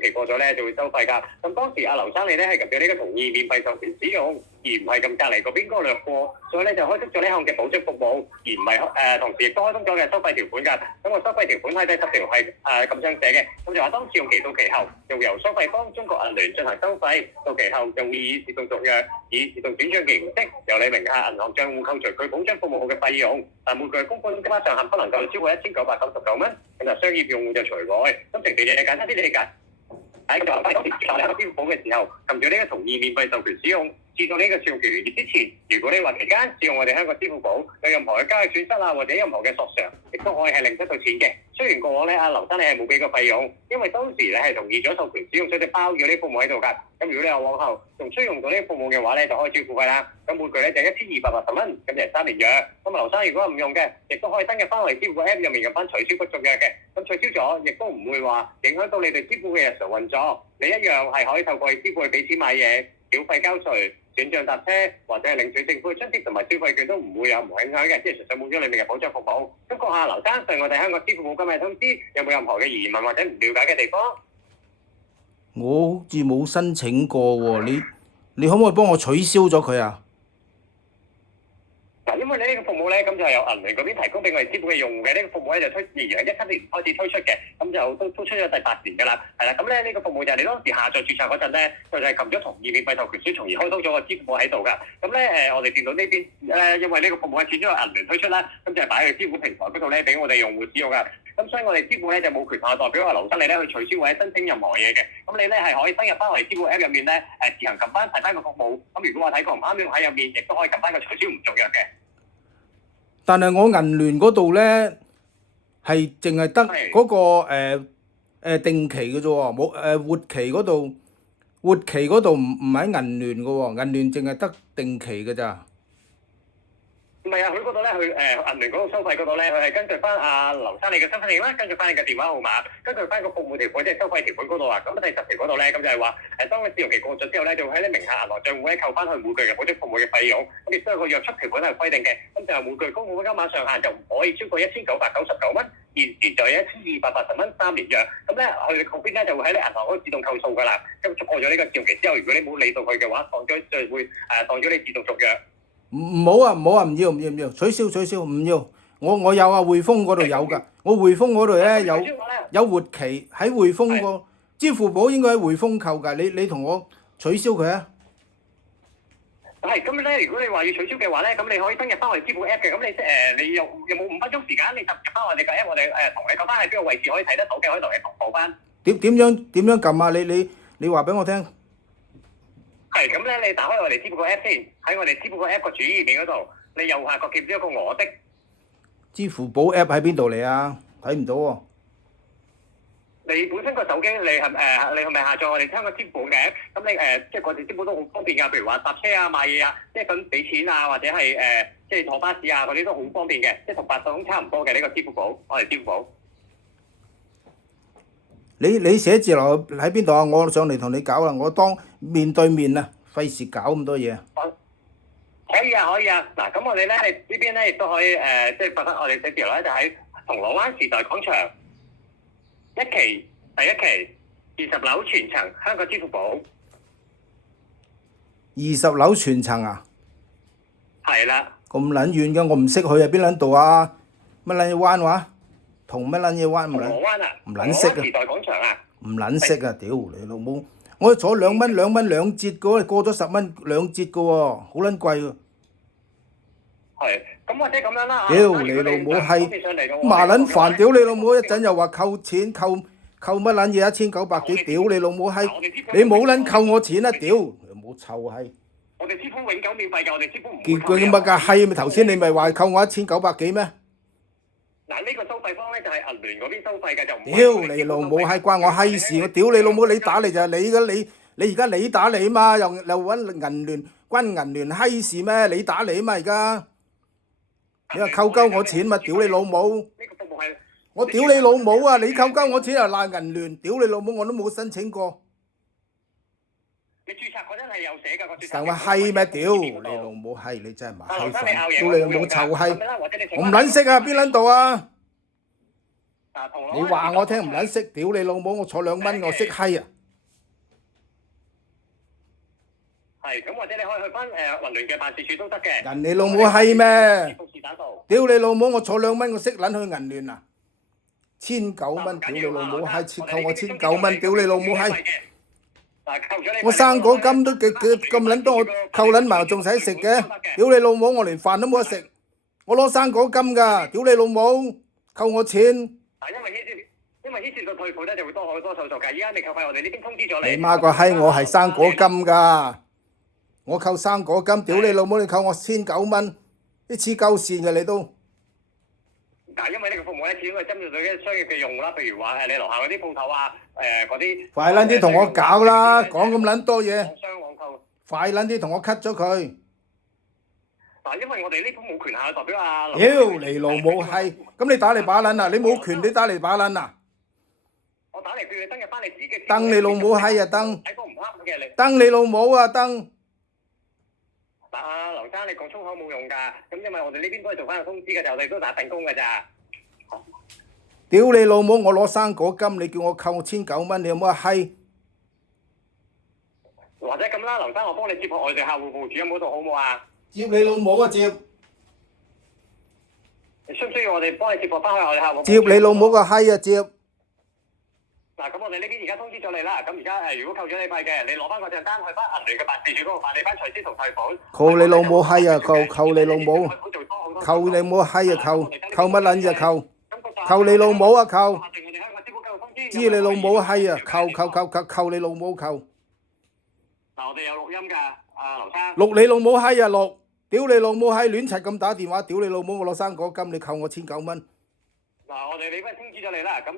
期過咗咧就會收費㗎。咁當時阿劉生你咧係及咗呢個同意免費授權使用，而唔係咁隔離嗰邊嗰個略過，所以咧就開通咗呢項嘅保障服務，而唔係同時亦都開通咗嘅收費條款㗎。咁個收費條款喺第10條係咁樣寫嘅，咁就話當試用期到期後，就由收費方中國銀聯進行收費，到期後就會以自動續約、以自動轉帳嘅形式，由你名下銀行帳戶扣除佢保障服務嘅費用，但每個月供款金額上限不能夠超過1999蚊，咁就商業用戶就除外。咁成條嘢簡單啲理解。喺就係當時註冊呢個支付寶嘅時候，撳住呢個同意免費授權使用，至到呢個試用期完結之前，如果你話期間使用我哋香港支付寶有任何嘅交易損失啊，或者任何嘅索償，亦都可以係領得到錢嘅。雖然過往咧，阿劉生你係冇俾個費用，因為當時你係同意咗授權使用，所以你包咗呢服務喺度㗎。咁如果你話往後仲需要用到呢個服務嘅話咧，就開始付費啦。咁每個月咧就1280蚊，咁就係3年約。咁劉生如果唔用嘅，亦都可以登入翻我哋支付寶 App 入面入翻取消不續約嘅。咁取消咗，亦都唔會話影響到你哋支付嘅日常運作。你一樣係可以透過支付去俾錢買嘢、繳費交稅、轉帳搭車，或者係領取政府嘅津貼同埋消費券都唔會有唔影響嘅，即係純粹冇咗你哋嘅保障服務。咁閣下劉生對我哋香港支付寶今日通知有冇任何嘅疑問或者唔了解嘅地方？我好似冇申請過喎，你可唔可以幫我取消咗佢啊？嗱，因為你呢個服務咧，咁就係由銀聯嗰邊提供俾我哋支付嘅用戶嘅。呢個服務咧就2017年開始推出嘅，咁就都出咗第8年㗎啦。係啦，咁咧呢個服務就係你當時下載註冊嗰陣咧，佢就係撳咗同意免費授權書，從而開通咗個支付寶喺度㗎。咁咧我哋電腦呢邊因為呢個服務係始終由銀聯推出啦，咁就係擺喺支付平台嗰度咧，俾我哋用戶使用㗎。咁所以我哋支付咧就冇權限代表阿劉生你咧去取消或者申請任何嘢嘅。咁你咧係可以登入翻我哋支付 App 入面咧自行撳翻睇翻個服務。咁如果話睇過唔啱用喺入面，亦都可以撳翻個取消唔續約嘅。但係我銀聯嗰度咧係淨係得嗰個定期嘅啫喎，冇活期嗰度唔喺銀聯嘅喎，銀聯淨係得定期嘅咋。唔係啊，佢嗰度咧，佢銀聯嗰個收費嗰度咧，佢係根據翻阿劉生你嘅身份證啦，根據翻你嘅電話號碼，根據翻個服務條款，即係收費條款嗰度啊。咁第10條嗰度咧，咁就係話當個試用期過咗之後咧，就會喺你名下銀行帳戶咧扣翻去每個月嘅保障服務嘅費用。咁亦都有個約束條款係規定嘅，咁就係每個月供款金額上限就唔可以超過1999蚊，現時就係1280蚊3年約。咁咧佢嗰邊咧就會喺你銀行嗰度自動扣數㗎啦。咁過咗呢個試用期之後，如果你冇理到佢嘅話，當咗就會當咗你自動續約。唔好啊，唔要，取消，唔要。我有啊，匯豐嗰度有㗎，我匯豐嗰度咧有活期喺匯豐個支付寶應該喺匯豐扣㗎，你同我取消佢啊。係咁咧，如果你話要取消嘅話咧，咁你可以登入翻我哋支付 App 嘅。咁你有冇5分鐘時間？你入翻我哋個 App，我哋同你講翻喺邊個位置可以睇得到嘅，可以同你同步翻。點樣撳啊？你話俾我聽。係咁咧，你打開我哋支付寶 App 先，喺我哋支付寶 App 個主頁面嗰度，你右下角貼咗一個我的。支付寶 App 喺邊度嚟啊？睇唔到喎。你本身個手機你係咪下載我哋香港支付寶嘅 App？咁你即係我哋支付寶都好方便㗎，譬如話搭車啊、買嘢啊，即係咁俾錢啊，或者係即係坐巴士啊嗰啲都好方便嘅，即係同八達通差唔多嘅呢個支付寶，我哋支付寶。你寫字樓喺邊度啊？我上嚟同你搞啦，我當面對面啊，費事搞咁多嘢。可以啊，嗱，咁我哋咧呢邊咧亦都可以即係發翻我哋寫字樓咧，就喺銅鑼灣時代廣場第一期20樓全層香港支付寶。20樓全層啊？係啦。咁撚遠嘅，我唔識去啊，邊撚度啊？乜撚嘢灣話？同乜撚嘢灣？銅鑼灣啊？唔撚識啊！時代廣場啊？唔撚識啊！屌你老母！我坐2蚊兩折嘅喎，過咗10蚊2折嘅喎，好撚貴喎。係，咁或者咁樣啦。屌你老母係麻撚煩！屌你老母！一陣又話扣錢扣乜撚嘢1900幾？屌你老母閪！你冇撚扣我錢啊！屌冇臭閪！我哋支付永久免費㗎，我哋支付唔會。結果乜㗎閪咪頭先你咪話扣我1900幾咩？嗱，呢個收費方咧就係銀聯嗰邊收費嘅，就唔。屌你老母閪，關我閪事！我屌你老母，你打嚟就係你嘅，你而家你打嚟嘛，又揾銀聯，關銀聯閪事咩？你打嚟嘛而家，你話扣鳩我錢嘛？屌你老母！呢個服務係我屌你老母啊！你扣鳩我錢又賴銀聯，屌你老母我都冇申請過。你註冊嗰陣係有寫㗎個註冊。成個閪咩？屌你老母閪！你真係麻閪煩！屌你老母臭閪！我唔撚識啊，邊撚度啊？你話我聽唔撚識，屌你老母！我坐2蚊，我識閪啊！係咁，或者你可以去翻雲聯嘅辦事處都得嘅。人你老母閪咩？屌你老母！我坐2蚊，我識撚去銀聯啊！1900蚊，屌你老母閪！切扣我1900蚊，屌你老母閪！我生果金都咁撚多，我扣撚埋仲使食嘅？屌你老母！我連飯都冇得食，我攞生果金㗎！屌你老母！扣我錢！因為牽涉到退款咧，就會多好多手續㗎。依家未扣費，我哋呢邊通知咗你。你媽個閪！我係生果金㗎，我扣生果金，屌你老母！你扣我1900蚊，啲黐鳩線嘅你都。但係因為呢個服務咧，始終係針對到啲商業嘅用啦，譬如話你樓下嗰啲鋪頭啊，嗰啲。快撚啲同我搞啦！講咁撚多嘢。網商網購。快撚啲同我 cut 咗佢。嗱，因為我哋呢鋪冇權限代表啊。屌你老母閪！咁你打嚟把撚啊？你冇權，你打嚟把撚啊？我打嚟叫你登入翻你自己。登你老母閪啊！登。睇個唔啱嘅你。登你老母啊！登。嗱，阿劉生，你講粗口冇用㗎，咁因為我哋呢邊都係做翻個通知嘅，就我哋都打份工㗎咋。屌你老母！我攞生果金，你叫我扣我1900蚊，你有冇啊閪？或者咁啦，劉生，我幫你接我哋客戶部主任嗰度好唔好啊？接你老母啊！接！你需唔需要我哋幫你接駁翻去我哋客戶？接你老母個閪啊！接！嗱，咁我哋呢邊而家通知咗你啦，咁而家如果扣咗你費嘅，你攞翻嗰張單去翻銀聯嘅辦事處嗰度辦理翻取消同退款。扣你老母閪啊！扣你老母！扣你老母閪啊！扣乜撚嘢扣？扣你老母啊！扣！知你老母閪啊！扣你老母扣！嗱，我哋有錄音㗎，阿劉生。錄你老母閪啊！錄！屌你老母閪！亂柒咁打電話，屌你老母！我攞生果金，你扣我1900蚊。嗱，我哋呢邊通知咗你啦，咁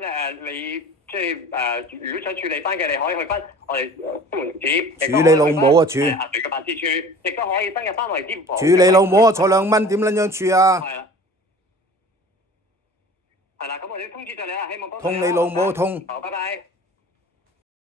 你即係如果想處理翻嘅，你可以去翻我哋門市。處理老母啊！處。銀聯嘅辦事處，亦都可以登入翻我哋支付寶。處理老母啊！坐2蚊點撚樣處啊？係啦，咁我哋通知咗你啦，希望幫通你老母通。好，拜拜。